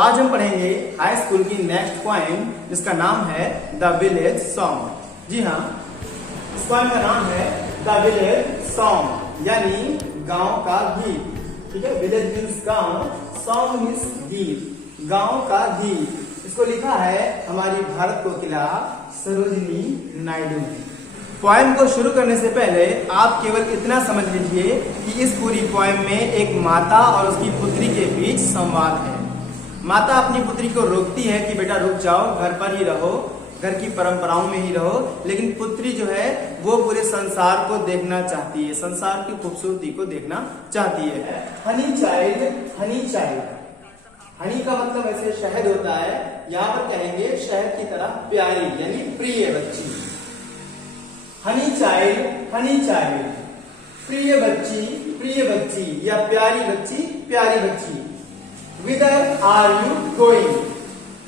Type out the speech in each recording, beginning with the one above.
आज हम पढ़ेंगे हाई स्कूल की नेक्स्ट पोएम जिसका नाम है द विलेज सॉन्ग। जी हाँ, इस पोएम का नाम है द विलेज सॉन्ग यानी गांव का गीत। ठीक है, विलेज मीन्स गांव, सॉन्ग मीन्स गीत, गांव का गीत। इसको लिखा है हमारी भारत कोकिला सरोजिनी नायडू ने। पोएम को शुरू करने से पहले आप केवल इतना समझ लीजिए कि इस पूरी पोएम में एक माता और उसकी पुत्री के बीच संवाद है। माता अपनी पुत्री को रोकती है कि बेटा रुक जाओ, घर पर ही रहो, घर की परंपराओं में ही रहो, लेकिन पुत्री जो है वो पूरे संसार को देखना चाहती है, संसार की खूबसूरती को देखना चाहती है। Honey child, honey child, Honey का मतलब ऐसे शहद होता है, यहाँ पर कहेंगे शहद की तरह प्यारी यानी प्रिय बच्ची। हनी चाइल्ड, हनी चाइल्ड, प्रिय बच्ची या प्यारी बच्ची, प्यारी बच्ची। विदर आर यू गोइंग,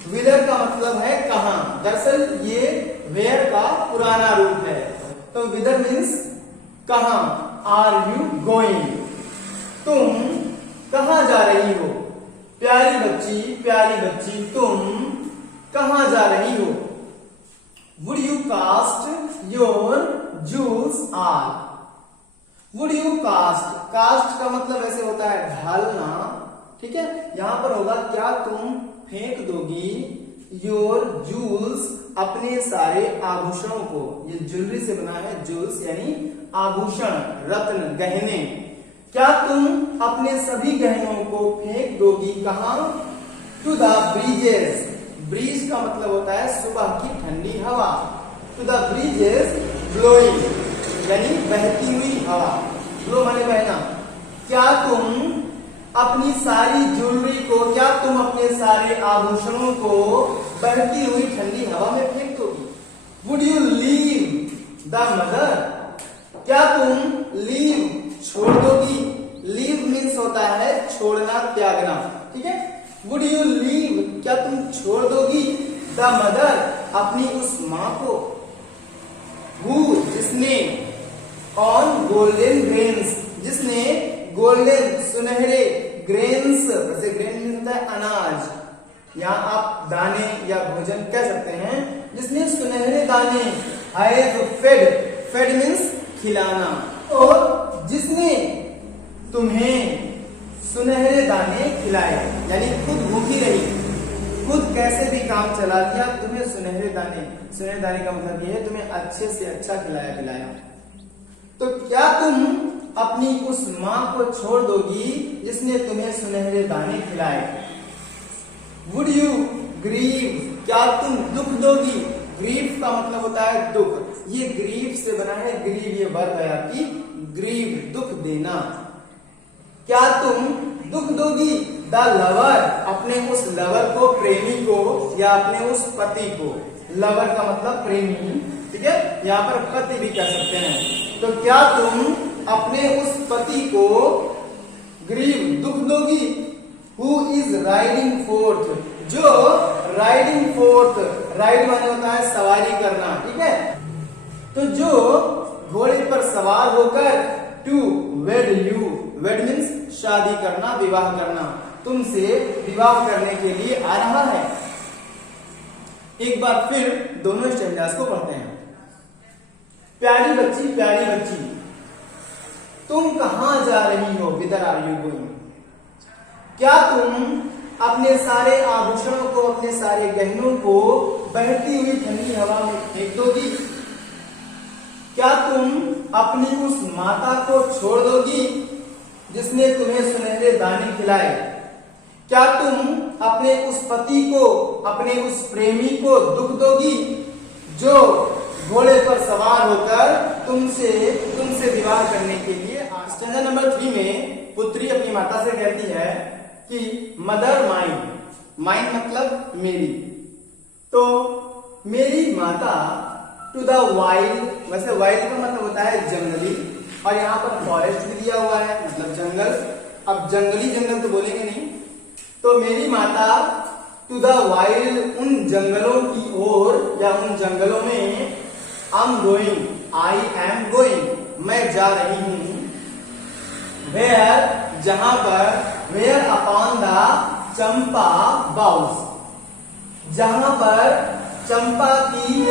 विदर का मतलब है कहां। दरअसल ये वेयर का पुराना रूप है, तो विदर मीन्स कहां। आर यू गोइंग, तुम कहां जा रही हो। प्यारी बच्ची तुम कहां जा रही हो। Would you cast your jewels on? Would you cast? Cast का मतलब ऐसे होता है ढालना। ठीक है, यहां पर होगा क्या तुम फेंक दोगी your jewels, अपने सारे आभूषणों को। ये ज्वेलरी से बना है, jewels यानी आभूषण, रत्न, गहने। क्या तुम अपने सभी गहनों को फेंक दोगी कहां। To the breezes, ब्रीज का मतलब होता है सुबह की ठंडी हवा। टू द ब्रीजेस ब्लोइंग यानी बहती हुई हवा। ब्लो माने बहना। क्या तुम अपनी सारी ज्वेलरी को, क्या तुम अपने सारे आभूषणों को बहती हुई ठंडी हवा में फेंक दोगी। Would you leave the mother, क्या तुम लीव छोड़ दोगी। लीव मीन्स होता है छोड़ना, त्यागना। ठीक है, वुड यू लीव, क्या तुम छोड़ दोगी द मदर, अपनी उस मां को। हु, जिसने, ऑन गोल्डन ग्रेन्स, जिसने गोल्डन सुनहरे, ग्रेन्स वैसे ग्रेन मीन्स होता है अनाज, यहाँ आप दाने या भोजन कह सकते हैं। जिसने सुनहरे दाने, हैव फेड, फेड मीन्स खिलाना। और जिसने तुम्हें सुनहरे दाने खिलाए यानी खुद भूखी रही, खुद कैसे भी काम चला लिया, तुम्हें सुनहरे दाने का मतलब ये है तुम्हें अच्छे से अच्छा खिलाया पिलाया। तो क्या तुम अपनी उस मां को छोड़ दोगी जिसने तुम्हें सुनहरे दाने खिलाए। वुड यू ग्रीव, क्या तुम दुख दोगी। ग्रीव का मतलब होता है दुख, ये ग्रीव से बना है, ग्रीव ये वर्ब है आपकी, ग्रीव दुख देना। क्या तुम दुख दोगी द लवर, अपने उस लवर को, प्रेमी को, या अपने उस पति को। लवर का मतलब प्रेमी, ठीक है, यहाँ पर पति भी कह सकते हैं। तो क्या तुम अपने उस पति को ग्रीव दुख दोगी। हु इज राइडिंग फोर्थ, जो राइडिंग फोर्थ, राइड माने होता है सवारी करना। ठीक है, तो जो घोड़े पर सवार होकर to wed you, wed means शादी करना, विवाह करना, तुमसे विवाह करने के लिए आ रहा है। एक बार फिर दोनों स्टेंजास को पढ़ते हैं। प्यारी बच्ची तुम कहां जा रही हो। विदर आर यू गोइंग, क्या तुम अपने सारे आभूषणों को, अपने सारे गहनों को बहती हुई ठंडी हवा में फेंक दोगी। क्या तुम अपनी उस माता को छोड़ दोगी जिसने तुम्हें सुनहरे दाने खिलाए। क्या तुम अपने उस पति को, अपने उस प्रेमी को दुख दोगी जो घोड़े पर सवार होकर तुमसे विवाह करने के लिए। स्टैंजा नंबर 3 में पुत्री अपनी माता से कहती है कि मदर माइन, माइन मतलब मेरी, तो मेरी माता टू द वाइल्ड, वैसे वाइल्ड का मतलब होता है जंगली, और यहाँ पर फॉरेस्ट भी दिया हुआ है मतलब जंगल। अब जंगली जंगल तो बोलेंगे नहीं, तो मेरी माता टू द वाइल्ड, उन जंगलों की ओर या उन जंगलों में, आई एम गोइंग, मैं जा रही हूं। वेयर, जहां पर, where upon the champa boughs, जहां पर चंपा की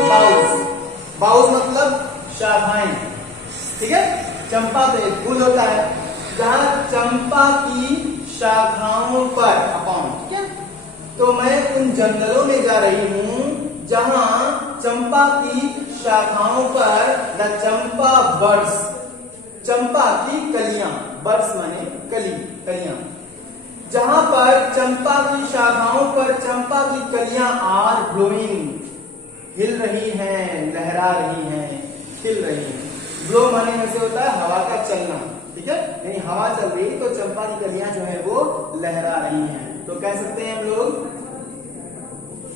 बाउज मतलब शाखाएं, ठीक है। चंपा तो एक फूल होता है, जहां चंपा की शाखाओं पर अपॉन, ठीक है। तो मैं उन जंगलों में जा रही हूं जहां चंपा की शाखाओं पर द चंपा बर्ड्स, चंपा की कलियां, बर्ड्स माने कलियां, जहां पर चंपा की शाखाओं पर चंपा की कलियां आर ब्लोइंग, हिल रही हैं, लहरा रही हैं, हिल रही हैं। ब्लो माने में से होता है हवा का चलना, ठीक है। यानी हवा चल रही तो चंपा की कलियां जो है वो लहरा रही हैं। तो कह सकते हैं हम लोग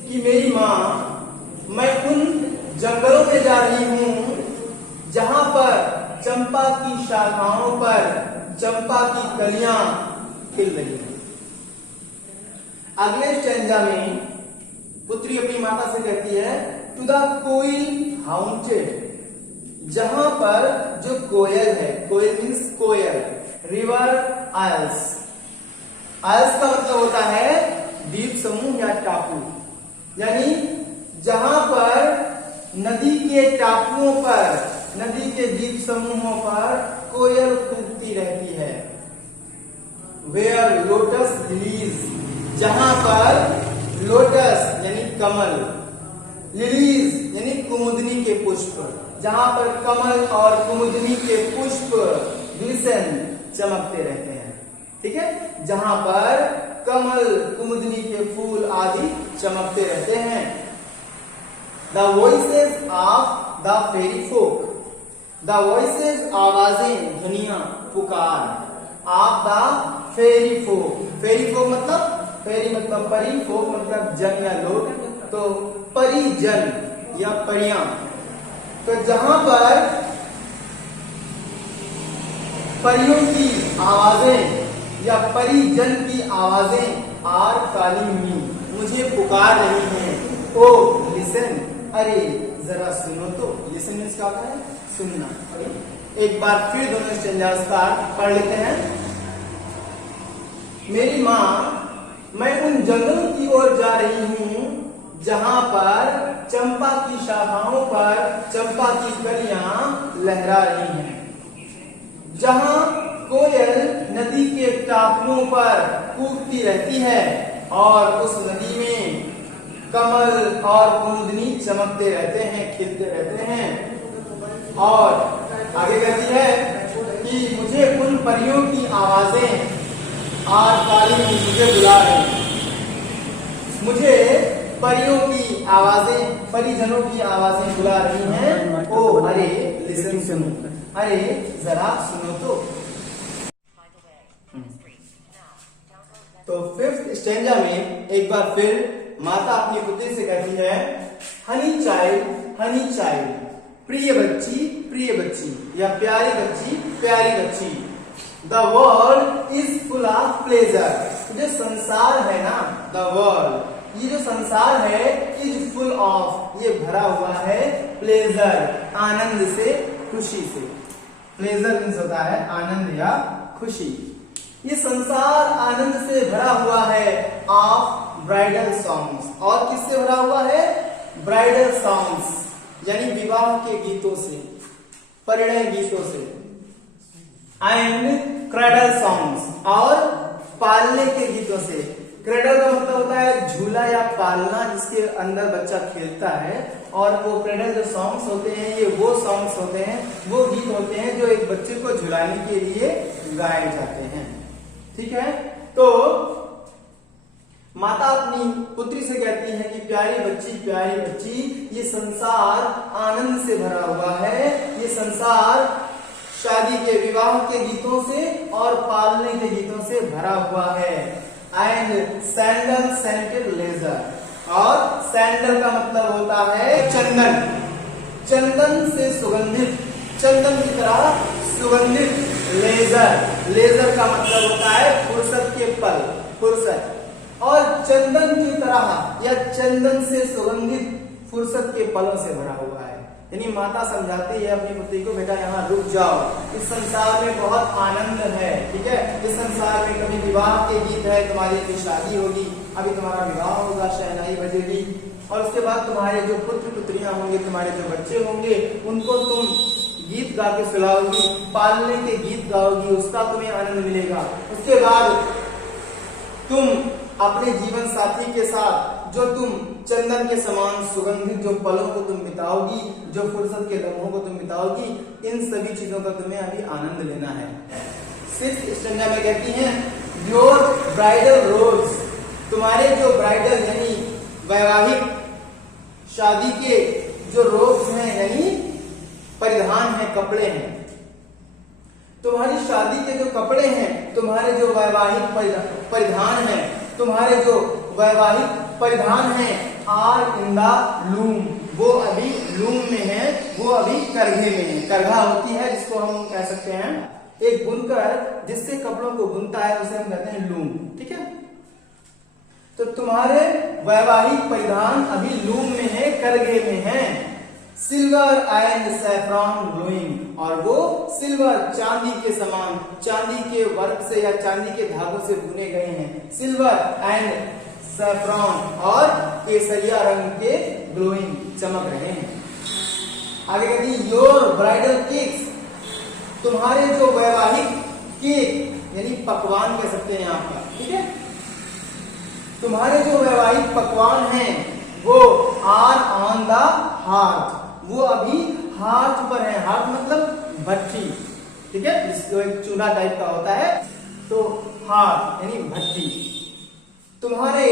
कि मेरी माँ, मैं उन जंगलों में जा रही हूं जहां पर चंपा की शाखाओं पर चंपा की कलियां खिल रही हैं। अगले स्टैंजा में पुत्री अपनी माता से कहती है टू द कोयल हाउंटेड, जहां पर जो कोयल है, कोयल मीन्स कोयल, रिवर आइल्स, आइल्स का मतलब होता है द्वीप समूह या टापू, यानी जहां पर नदी के टापुओं पर, नदी के द्वीप समूहों पर कोयल कूदती रहती है। वेयर लोटस लिलीज, जहां पर लोटस यानी कमल, लिलीज यानी कुमुदनी के पुष्प, जहां पर कमल और कुमुदनी के पुष्प ग्लिसन चमकते रहते हैं, ठीक है। जहां पर कमल कुमुदनी के फूल आदि चमकते रहते हैं। The voices of the fairy folk, the voices आवाजें, ध्वनियां, पुकार ऑफ द फेरी फोक, फेरी फोक मतलब, फेरी मतलब परी, फोक मतलब जन या लोग, तो परिजन या परियां। तो जहां पर परियों की आवाजें या परिजन की आवाजें आर काली मी, मुझे पुकार रही हैं। ओ लिसन, अरे जरा सुनो तो, लिसन मीन्स क्या होता है, सुनना। अरे एक बार फिर दोनों स्टैंजास का पढ़ लेते हैं। मेरी माँ, मैं उन जंगलों की ओर जा रही हूं जहां पर चंपा की शाखाओं पर चंपा की कलियां लहरा रही हैं, जहां कोयल नदी के टापुओं पर कूदती रहती है और उस नदी में कमल और कुमुदनी चमकते रहते हैं, खिलते रहते हैं। और आगे कहती है कि मुझे उन परियों की आवाजें आज काली मुझे बुला रही, मुझे परियों की आवाजें, परिजनों की आवाजें बुला रही हैं। ओ अरे लिसन, सुनो, अरे जरा सुनो तो फिफ्थ स्टैंजा में एक बार फिर माता अपनी पुत्री से कहती है हनी चाइल्ड, प्रिय बच्ची या प्यारी बच्ची, the world is full of pleasure, जो संसार है ना, द वर्ल्ड, ये जो संसार है, इज फुल ऑफ, ये भरा हुआ है, प्लेजर आनंद से, खुशी से। प्लेजर मीन्स होता है आनंद या खुशी। ये संसार आनंद से भरा हुआ है, ऑफ ब्राइडल सॉन्ग्स, और किससे भरा हुआ है, ब्राइडल सॉन्ग्स यानी विवाह के गीतों से, परिणय गीतों से, एंड क्रेडल सॉन्ग्स, और पालने के गीतों से। क्रेडल का मतलब होता है झूला या पालना, जिसके अंदर बच्चा खेलता है, और वो क्रेडल जो सॉन्ग्स होते हैं, ये वो सॉन्ग्स होते हैं, वो गीत होते हैं जो एक बच्चे को झुलाने के लिए गाए जाते हैं, ठीक है। तो माता अपनी पुत्री से कहती है कि प्यारी बच्ची, ये संसार आनंद से भरा हुआ है, ये संसार शादी के, विवाह के गीतों से और पालने के गीतों से भरा हुआ है। एंड सैंडल सेंटेड लेजर, और सैंडल का मतलब होता है चंदन, चंदन से सुगंधित, चंदन की तरह सुगंधित। लेजर का मतलब होता है फुर्सत के पल, फुर्सत, और चंदन की तरह या चंदन से सुगंधित फुर्सत के पलों से भरा हुआ है। यानी माता समझाती है अपनी पुत्री को, बेटा यहाँ रुक जाओ, इस संसार में बहुत आनंद है, ठीक है। इस संसार में कभी विवाह के गीत है, तुम्हारी की शादी होगी, अभी तुम्हारा विवाह होगा, शहनाई बजेगी, और उसके बाद तुम्हारे जो पुत्र पुत्रियां होंगे, तुम्हारे जो बच्चे होंगे, उनको तुम गीत गा के सुलाओगी, पालने के गीत गाओगी, उसका तुम्हें आनंद मिलेगा। उसके बाद तुम अपने जीवन साथी के साथ जो तुम चंदन के समान सुगंधित जो पलों को तुम बिताओगी, जो फुर्सत के लम्हों को तुम बिताओगी, इन सभी चीजों का तुम्हें अभी आनंद लेना है। सिक्स्थ स्टैंजा में कहती हैं योर ब्राइडल रोब्स, तुम्हारे जो ब्राइडल यानी वैवाहिक शादी के जो रोब्स हैं यानी परिधान है, कपड़े हैं, तुम्हारी शादी के जो कपड़े हैं, तुम्हारे जो वैवाहिक परिधान है, तुम्हारे जो वैवाहिक परिधान है, आर इन द लूम, वो अभी लूम में है, वो अभी करघे में है। करघा होती है जिसको हम कह सकते हैं एक बुनकर जिससे कपड़ों को बुनता है, उसे हम कहते हैं लूम, ठीक है। तो तुम्हारे वैवाहिक परिधान अभी लूम में है, करघे में है। सिल्वर एंड सैफ्रॉन ग्लोइंग, और वो सिल्वर चांदी के समान, चांदी के वर्क से या चांदी के धागों से बुने गए हैं। सिल्वर एंड सैफ्रॉन और केसरिया रंग के ग्लोइंग, चमक रहे हैं। आगे कहती है योर ब्राइडल केक्स, तुम्हारे जो वैवाहिक केक यानी पकवान कह सकते हैं यहाँ पर, ठीक है। तुम्हारे जो वैवाहिक पकवान हैं वो आर ऑन द हार्थ, वो अभी हार्थ पर है। हार्थ मतलब भट्टी, ठीक है, जिसको एक चूल्हा टाइप का होता है, तो हार्थ यानी भट्टी। तुम्हारे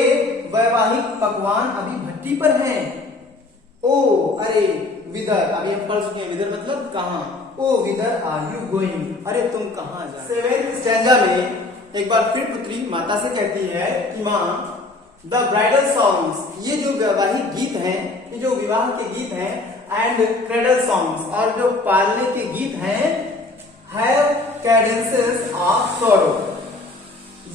वैवाहिक पकवान अभी भट्टी पर हैं। ओ अरे विदर, अभी हम पढ़ चुके हैं, विदर मतलब कहां। ओ विदर आर यू गोइंग, अरे तुम कहां जा। सेवेंथ स्टैंजा में एक बार फिर पुत्री माता से कहती है कि माँ द ब्राइडल सॉन्ग्स, ये जो वैवाहिक गीत हैं, ये जो विवाह के गीत हैं, एंड क्रेडल सॉन्ग्स, और जो पालने के गीत हैं, हैव कैडेंसेस ऑफ सॉरो,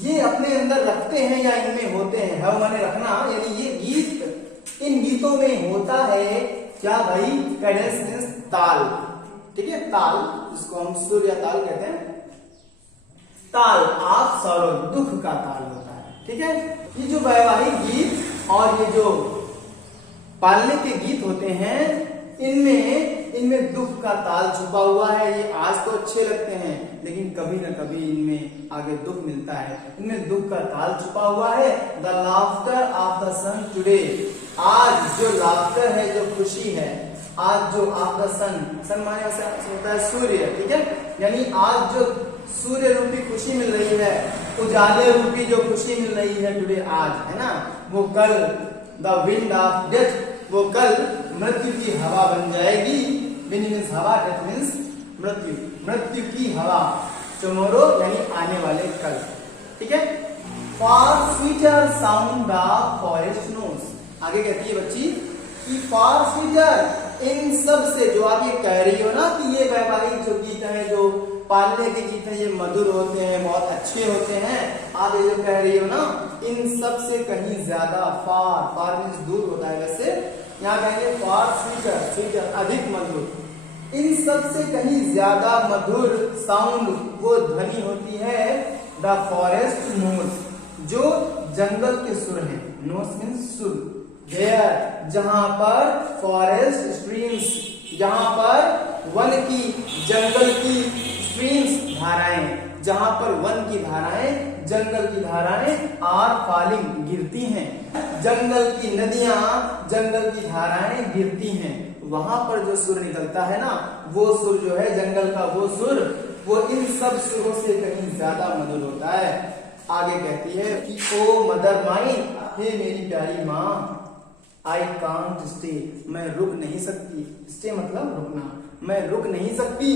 ये अपने अंदर रखते हैं या इनमें होते हैं। हैव माने रखना, यानी ये गीत इन गीतों में होता है क्या भाई, कैडेंस मींस ताल, ठीक है, ताल जिसको हम सुर या ताल कहते हैं। ताल ऑफ सॉरो, दुख का ताल होता है, ठीक है। ये जो वैवाहिक गीत और ये जो पालने के गीत होते हैं, इनमें दुख का ताल छुपा हुआ है। ये आज तो अच्छे लगते हैं, लेकिन कभी न कभी इनमें आगे दुख मिलता है। इनमें दुख का ताल छुपा हुआ है। The laughter of the sun today, आज जो लाफ्टर है, जो खुशी है, आज जो ऑफ द सन, सन माने होता है सूर्य, ठीक है, यानी आज जो सूर्य रूपी खुशी मिल रही है, उजाले रूपी जो खुशी मिल रही है टुडे, आज है ना, वो कल द विंड ऑफ डेथ, वो कल मृत्यु की हवा बन जाएगी। विंड मीन्स हवा, डेथ मीन्स मृत्यु, मृत्यु की हवा, टुमारो यानी आने वाले कल, ठीक है। For sweeter sound the forest knows, आगे कहती है बच्ची कि फॉर स्वीटर, इन सब से, जो आप ये कह रही हो ना कि ये वैवाहिक जो गीत है, जो पालने के गीत है, ये मधुर होते हैं, बहुत अच्छे होते हैं, आप ये जो कह रही हो ना, इन सब से कहीं ज्यादा, फार, फार मीन्स दूर होता है, वैसे यहाँ कहेंगे फार स्वीटर, स्वीटर अधिक मधुर, इन सब से कहीं ज्यादा मधुर साउंड, वो ध्वनि होती है द फॉरेस्ट नोस, जो जंगल के सुर हैं। नोस मीन्स सुर, देयर, जहां पर फॉरेस्ट स्ट्रीम्स, जहां पर वन की, जंगल की स्ट्रीम्स धाराएं, जहां पर वन की धाराएं, जंगल की धाराएं आर फॉलिंग गिरती हैं, जंगल की नदियां, जंगल की धाराएं गिरती हैं, वहां पर जो सुर निकलता है ना, वो सुर जो है जंगल का, वो सुर, वो इन सब सुरों से कहीं ज्यादा मधुर होता है। आगे कहती है कि ओ मदर माइन, हे मेरी प्यारी माँ, आई कांट स्टे, मैं रुक नहीं सकती, स्टे मतलब रुकना, मैं रुक नहीं सकती।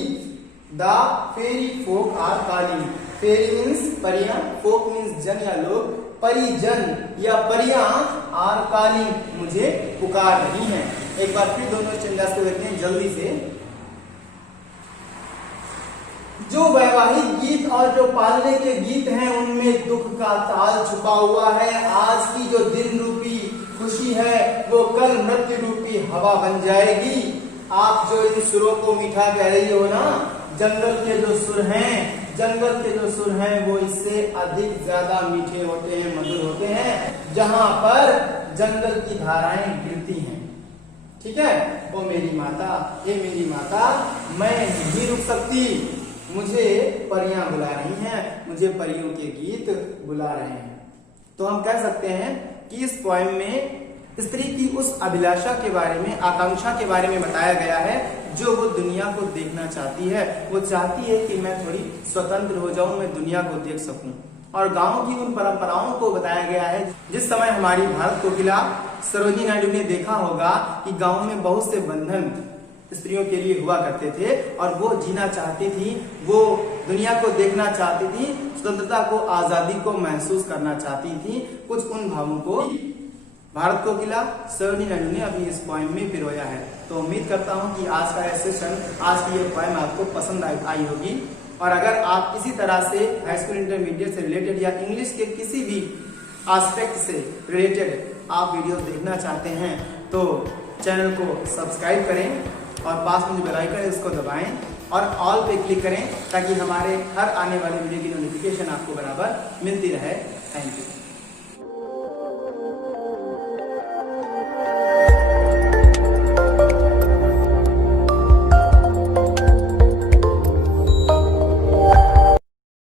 The fairy folk are calling, fairy means परियां, फोक मीन्स जन या लोग, परिजन या परियां आर कॉलिंग, मुझे पुकार रही हैं। एक बार फिर दोनों स्टैंजास को देखते हैं जल्दी से। जो वैवाहिक गीत और जो पालने के गीत हैं, उनमें दुख का ताल छुपा हुआ है। आज की जो दिन रूपी खुशी है, वो कल मृत्यु रूपी हवा बन जाएगी। आप जो इन सुरों को मीठा कह रही हो ना, जंगल के जो सुर हैं, जंगल के जो सुर हैं वो इससे अधिक ज्यादा मीठे होते हैं, मधुर होते हैं, जहां पर जंगल की धाराएं गिरती हैं। ठीक है, ओ मेरी माता, ये मेरी माता, मैं नहीं रुक सकती, मुझे परियां बुला रही हैं, मुझे परियों के गीत बुला रहे हैं। तो हम कह सकते हैं कि इस पोएम में स्त्री की उस अभिलाषा के बारे में, आकांक्षा के बारे में बताया गया है जो वो दुनिया को देखना चाहती है। वो चाहती है कि मैं थोड़ी स्वतंत्र हो जाऊं, मैं दुनिया को देख सकूं। और गांव की उन परंपराओं को बताया गया है। जिस समय हमारी भारत कोकिला सरोजिनी नायडू ने देखा होगा कि गांव में बहुत से बंधन स्त्रियों के लिए हुआ करते थे और वो जीना चाहती थी, वो दुनिया को देखना चाहती थी, स्वतंत्रता को, आजादी को महसूस करना चाहती थी। कुछ उन भावों को भारत कोकिला सरोजिनी नायडू ने अपनी इस पोएम में पिरोया है। तो उम्मीद करता हूं कि आज का सेशन, आज की ये पोएम आपको पसंद आई होगी। और अगर आप इसी तरह से हाई स्कूल इंटरमीडिएट से रिलेटेड या इंग्लिश के किसी भी एस्पेक्ट से रिलेटेड आप वीडियो देखना चाहते हैं तो चैनल को सब्सक्राइब करें और पास में जो बेल आइकन है उसको दबाएं और ऑल पे क्लिक करें ताकि हमारे हर आने वाले वीडियो की नोटिफिकेशन आपको बराबर मिलती रहे। Thank you.